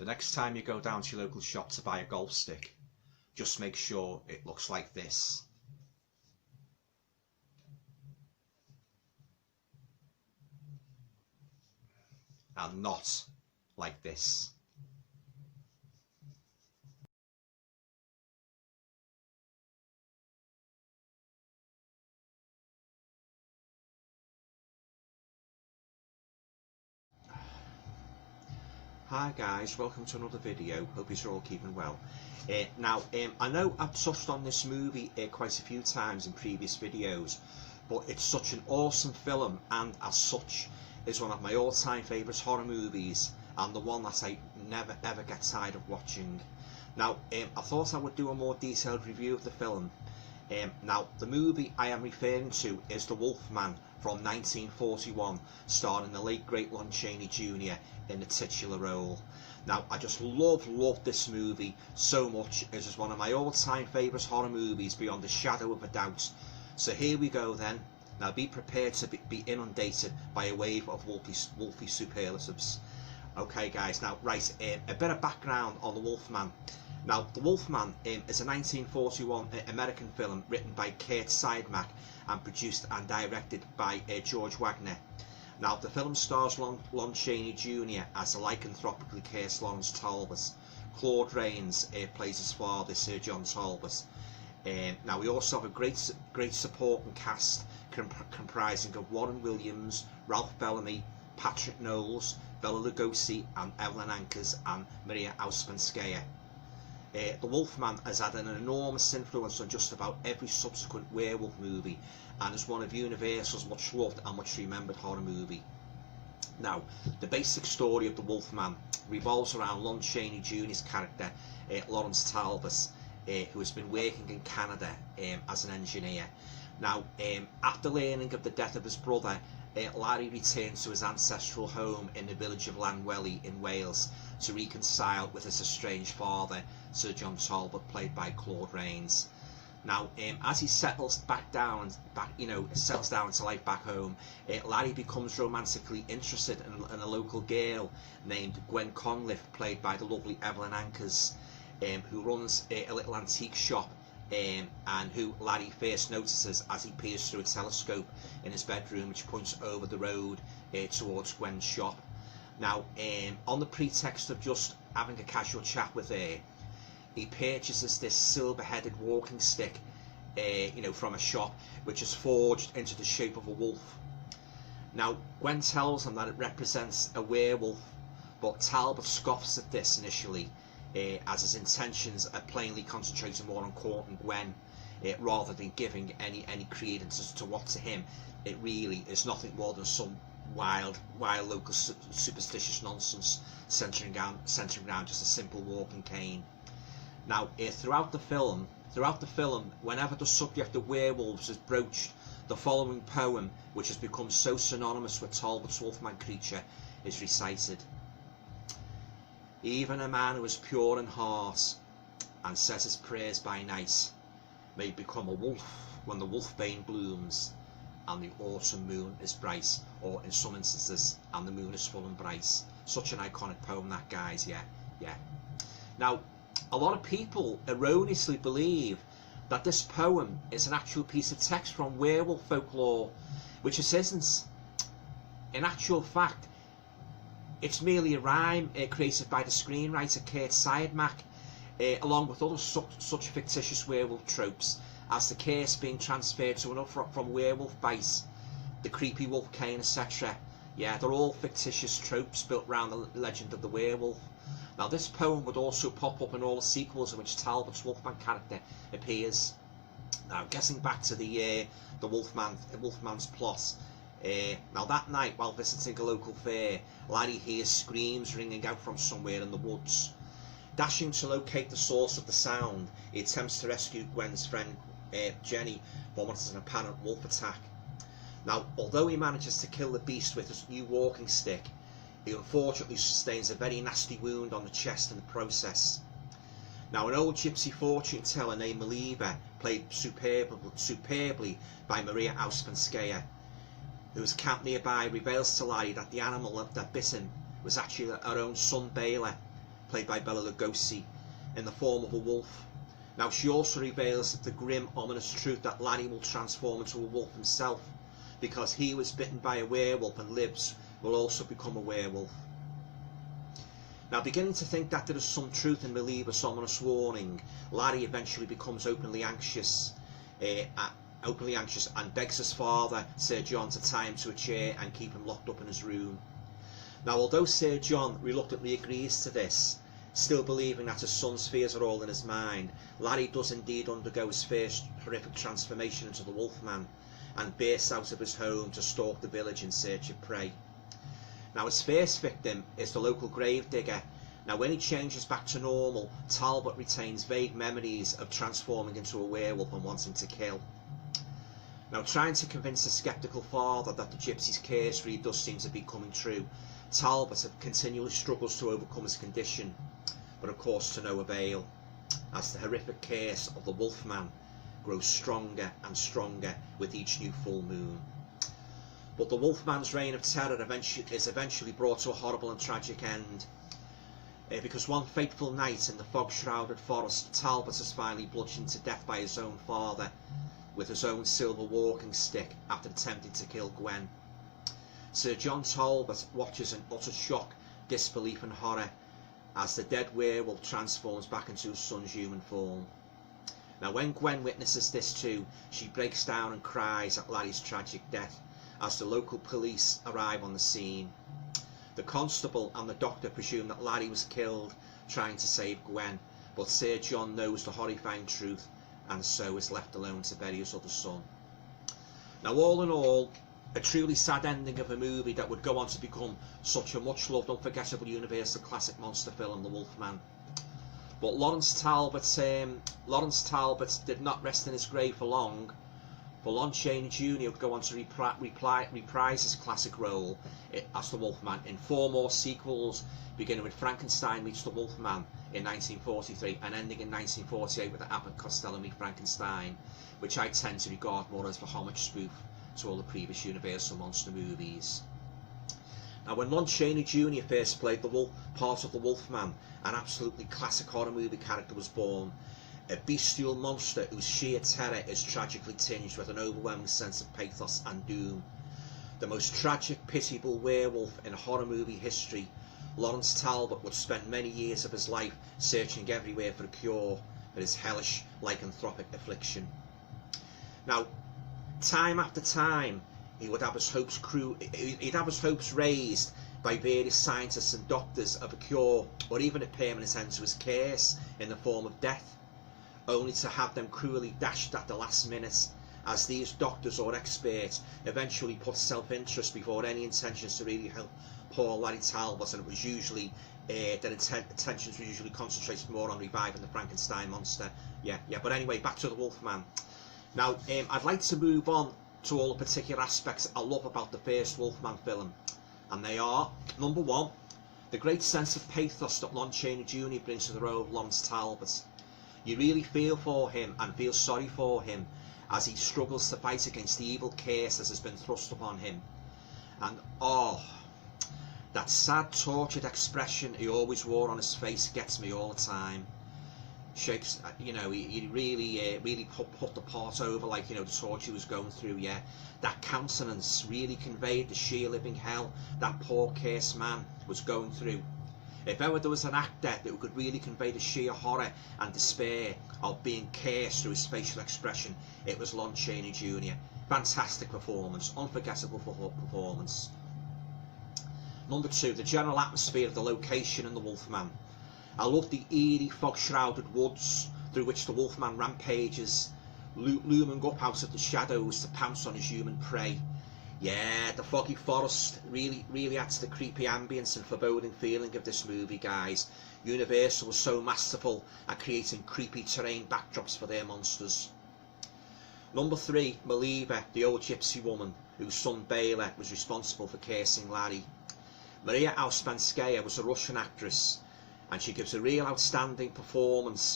The next time you go down to your local shop to buy a golf stick, just make sure it looks like this. And not like this. Hi guys, welcome to another video. Hope you're all keeping well. I know I've touched on this movie quite a few times in previous videos, but it's such an awesome film, and as such is one of my all-time favourite horror movies, and the one that I never ever get tired of watching. Now, I thought I would do a more detailed review of the film. Now, the movie I am referring to is The Wolfman from 1941, starring the late great Lon Chaney Jr. in the titular role. Now, I just love this movie so much. It is one of my all-time favourite horror movies beyond a shadow of a doubt. So here we go then. Now be prepared to be inundated by a wave of wolfy superlatives. Okay guys, now right, a bit of background on The Wolfman. Now, The Wolfman is a 1941 American film written by Kurt Siodmak and produced and directed by George Wagner. Now, the film stars Lon Chaney Jr. as a lycanthropically cursed Lawrence Talbot. Claude Rains plays his father, Sir John Talbot. Now, we also have a great supporting cast comprising of Warren Williams, Ralph Bellamy, Patrick Knowles, Bela Lugosi, and Evelyn Ankers and Maria Ouspenskaya. The Wolfman has had an enormous influence on just about every subsequent werewolf movie, and is one of Universal's much loved and much remembered horror movie. Now, the basic story of The Wolfman revolves around Lon Chaney Jr.'s character, Lawrence Talbot, who has been working in Canada as an engineer. Now, after learning of the death of his brother, Larry returns to his ancestral home in the village of Llanwelly in Wales to reconcile with his estranged father, Sir John Talbot, played by Claude Rains. Now, as he settles settles down into life back home, Larry becomes romantically interested in a local girl named Gwen Conliffe, played by the lovely Evelyn Ankers, who runs a little antique shop, and who Larry first notices as he peers through a telescope in his bedroom, which points over the road towards Gwen's shop. Now, on the pretext of just having a casual chat with her, he purchases this silver-headed walking stick, from a shop, which is forged into the shape of a wolf. Now, Gwen tells him that it represents a werewolf, but Talbot scoffs at this initially, as his intentions are plainly concentrating more on courting Gwen, rather than giving any credence as to what to him it really is nothing more than some wild local superstitious nonsense centering around just a simple walking cane. Now, throughout the film, whenever the subject of werewolves is broached, the following poem, which has become so synonymous with Talbot's Wolfman creature, is recited. Even a man who is pure in heart and says his prayers by night may become a wolf when the wolfbane blooms and the autumn moon is bright, or in some instances, and the moon is full and bright. Such an iconic poem, that, guys. Yeah. Now, a lot of people erroneously believe that this poem is an actual piece of text from werewolf folklore, which it isn't. In actual fact, it's merely a rhyme created by the screenwriter Kurt Siodmak, along with other such fictitious werewolf tropes, as the curse being transferred to another from werewolf bite, the creepy wolf cane, etc. Yeah, they're all fictitious tropes built around the legend of the werewolf. Now, this poem would also pop up in all the sequels in which Talbot's Wolfman character appears. Now, getting back to the Wolfman's plot. Now, that night, while visiting a local fair, Larry hears screams ringing out from somewhere in the woods. Dashing to locate the source of the sound, he attempts to rescue Gwen's friend Jenny from what is an apparent wolf attack. Now, although he manages to kill the beast with his new walking stick, he unfortunately sustains a very nasty wound on the chest in the process. Now, an old gypsy fortune teller named Maliva, played superbly by Maria Ouspenskaya, who was camped nearby, reveals to Larry that the animal that bit him was actually her own son Bela, played by Bela Lugosi, in the form of a wolf. Now she also reveals the grim, ominous truth that Larry will transform into a wolf himself, because he was bitten by a werewolf and lives will also become a werewolf. Now, beginning to think that there is some truth in Malieva's ominous warning, Larry eventually becomes openly anxious and begs his father, Sir John, to tie him to a chair and keep him locked up in his room. Now, although Sir John reluctantly agrees to this, still believing that his son's fears are all in his mind, Larry does indeed undergo his first horrific transformation into the Wolfman and bursts out of his home to stalk the village in search of prey. Now, his first victim is the local gravedigger. Now, when he changes back to normal, Talbot retains vague memories of transforming into a werewolf and wanting to kill. Now, trying to convince the sceptical father that the gypsy's curse really does seem to be coming true, Talbot continually struggles to overcome his condition, but of course to no avail, as the horrific curse of the Wolfman grows stronger and stronger with each new full moon. But the Wolfman's reign of terror is eventually brought to a horrible and tragic end, because one fateful night in the fog-shrouded forest, Talbot is finally bludgeoned to death by his own father with his own silver walking stick after attempting to kill Gwen. Sir John Talbot watches in utter shock, disbelief and horror as the dead werewolf transforms back into his son's human form. Now, when Gwen witnesses this too, she breaks down and cries at Larry's tragic death as the local police arrive on the scene. The constable and the doctor presume that Larry was killed trying to save Gwen, but Sir John knows the horrifying truth and so is left alone to bury his other son. Now, all in all, a truly sad ending of a movie that would go on to become such a much loved, unforgettable universal classic monster film, The Wolfman. But Lawrence Talbot did not rest in his grave for long, for Lon Chaney Jr. would go on to reprise his classic role as the Wolfman in 4 more sequels, beginning with Frankenstein Meets the Wolfman in 1943 and ending in 1948 with the Abbott Costello Meet Frankenstein, which I tend to regard more as a homage spoof to all the previous Universal monster movies. Now, when Lon Chaney Jr. first played the part of the Wolfman, an absolutely classic horror movie character was born, a bestial monster whose sheer terror is tragically tinged with an overwhelming sense of pathos and doom. The most tragic, pitiable werewolf in horror movie history, Lawrence Talbot would spend many years of his life searching everywhere for a cure for his hellish lycanthropic affliction. Now, time after time, he'd have his hopes raised by various scientists and doctors of a cure or even a permanent end to his curse in the form of death, only to have them cruelly dashed at the last minute, as these doctors or experts eventually put self-interest before any intentions to really help poor Larry Talbot, and it was usually their attentions were usually concentrated more on reviving the Frankenstein monster. But anyway, back to the Wolfman. Now, I'd like to move on to all the particular aspects I love about the first Wolfman film, and they are: number 1, the great sense of pathos that Lon Chaney Jr. brings to the role of Lawrence Talbot. You really feel for him and feel sorry for him as he struggles to fight against the evil curse that has been thrust upon him. And that sad, tortured expression he always wore on his face gets me all the time. Shakes, he really put the part over, like, the torture he was going through. That countenance really conveyed the sheer living hell that poor cursed man was going through. If ever there was an actor that could really convey the sheer horror and despair of being cursed through his facial expression, it was Lon Chaney Jr. Fantastic performance, unforgettable performance. Number 2, the general atmosphere of the location in The Wolfman. I love the eerie, fog-shrouded woods through which the Wolfman rampages, looming up out of the shadows to pounce on his human prey. The foggy forest really adds to the creepy ambience and foreboding feeling of this movie, guys. Universal was so masterful at creating creepy terrain backdrops for their monsters. Number 3, Malieva, the old gypsy woman whose son Bela was responsible for cursing Larry. Maria Ouspenskaya was a Russian actress, and she gives a real outstanding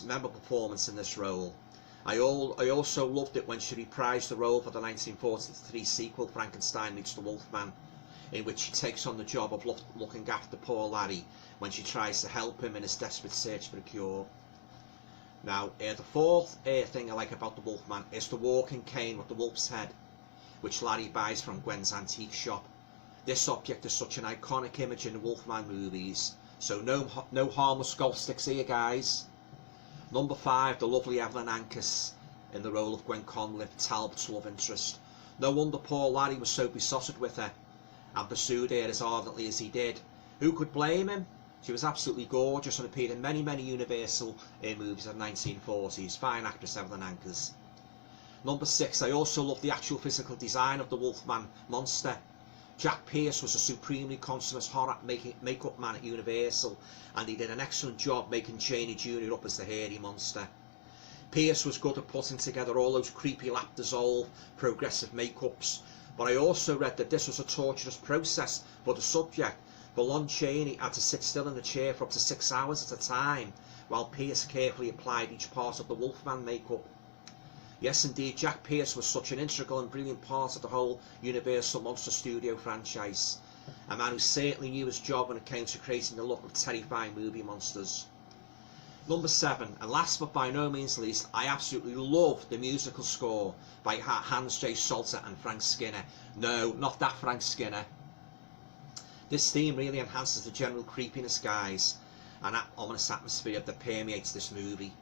memorable performance in this role. I also loved it when she reprised the role for the 1943 sequel Frankenstein Meets the Wolfman, in which she takes on the job of looking after poor Larry when she tries to help him in his desperate search for a cure. Now, the fourth thing I like about the Wolfman is the walking cane with the wolf's head, which Larry buys from Gwen's antique shop. This object is such an iconic image in the Wolfman movies, so no harmless golf sticks here, guys. Number 5, the lovely Evelyn Ankers in the role of Gwen Conliffe, Talbot's love interest. No wonder poor Larry was so besotted with her and pursued her as ardently as he did. Who could blame him? She was absolutely gorgeous and appeared in many Universal movies of the 1940s. Fine actress, Evelyn Ankers. Number 6, I also love the actual physical design of the Wolfman monster. Jack Pierce was a supremely consummate horror make-up man at Universal, and he did an excellent job making Cheney Jr. up as the hairy monster. Pierce was good at putting together all those creepy lap dissolve progressive make-ups, but I also read that this was a torturous process for the subject, for Lon Chaney had to sit still in the chair for up to 6 hours at a time, while Pierce carefully applied each part of the Wolfman make-up. Yes, indeed, Jack Pierce was such an integral and brilliant part of the whole Universal Monster Studio franchise. A man who certainly knew his job when it came to creating the look of terrifying movie monsters. Number 7, and last but by no means least, I absolutely love the musical score by Hans J. Salter and Frank Skinner. No, not that Frank Skinner. This theme really enhances the general creepiness, guys, and that ominous atmosphere that permeates this movie.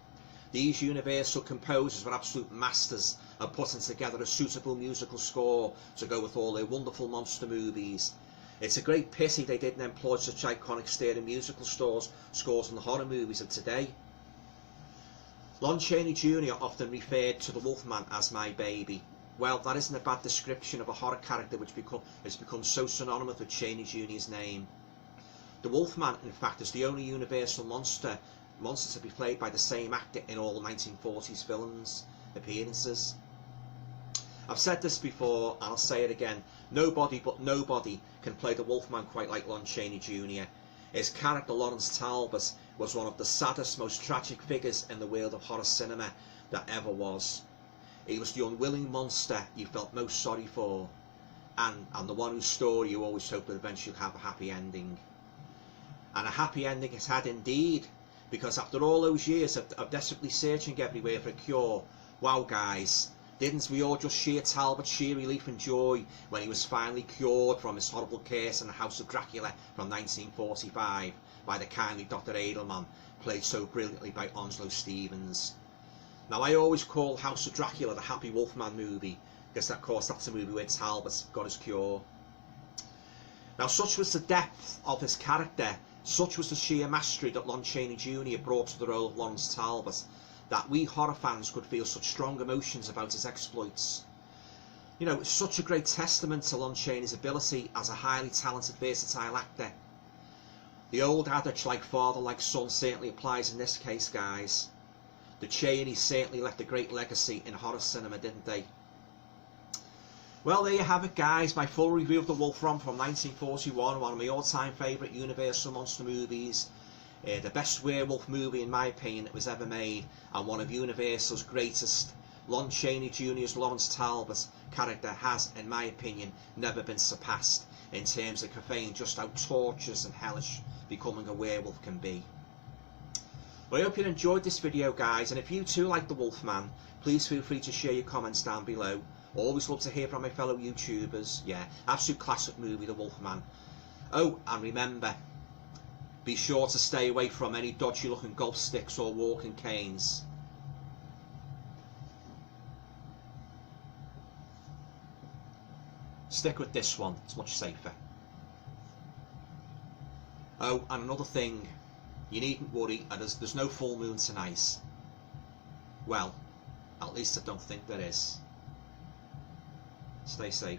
These Universal composers were absolute masters at putting together a suitable musical score to go with all their wonderful monster movies. It's a great pity they didn't employ such iconic stereo musical scores in the horror movies of today. Lon Chaney Jr. often referred to the Wolfman as my baby. Well, that isn't a bad description of a horror character which has become so synonymous with Chaney Jr.'s name. The Wolfman, in fact, is the only Universal monster to be played by the same actor in all 1940s films appearances. I've said this before and I'll say it again, nobody can play the Wolfman quite like Lon Chaney Jr. His character Lawrence Talbot was one of the saddest, most tragic figures in the world of horror cinema that ever was. He was the unwilling monster you felt most sorry for, and the one whose story you always hoped would eventually have a happy ending. And a happy ending it's had indeed, because after all those years of desperately searching everywhere for a cure, wow guys, didn't we all just share Talbot's sheer relief and joy when he was finally cured from his horrible curse in the House of Dracula from 1945 by the kindly Dr. Edelman, played so brilliantly by Onslow Stevens. Now I always call House of Dracula the Happy Wolfman movie, because of course that's the movie where Talbot got his cure. Now such was the depth of his character, such was the sheer mastery that Lon Chaney Jr. brought to the role of Lawrence Talbot, that we horror fans could feel such strong emotions about his exploits. You know, it's such a great testament to Lon Chaney's ability as a highly talented, versatile actor. The old adage, like father, like son, certainly applies in this case, guys. The Cheneys certainly left a great legacy in horror cinema, didn't they? Well, there you have it, guys, my full review of The Wolfman from 1941, one of my all-time favourite Universal monster movies. The best werewolf movie, in my opinion, that was ever made, and one of Universal's greatest. Lon Chaney Jr.'s Lawrence Talbot character has, in my opinion, never been surpassed in terms of conveying just how torturous and hellish becoming a werewolf can be. Well, I hope you enjoyed this video, guys, and if you too like The Wolfman, please feel free to share your comments down below. Always love to hear from my fellow YouTubers. Yeah, absolute classic movie, The Wolfman. Oh, and remember, be sure to stay away from any dodgy looking golf sticks or walking canes. Stick with this one, it's much safer. Oh, and another thing, you needn't worry, there's no full moon tonight. Well, at least I don't think there is. Stay safe.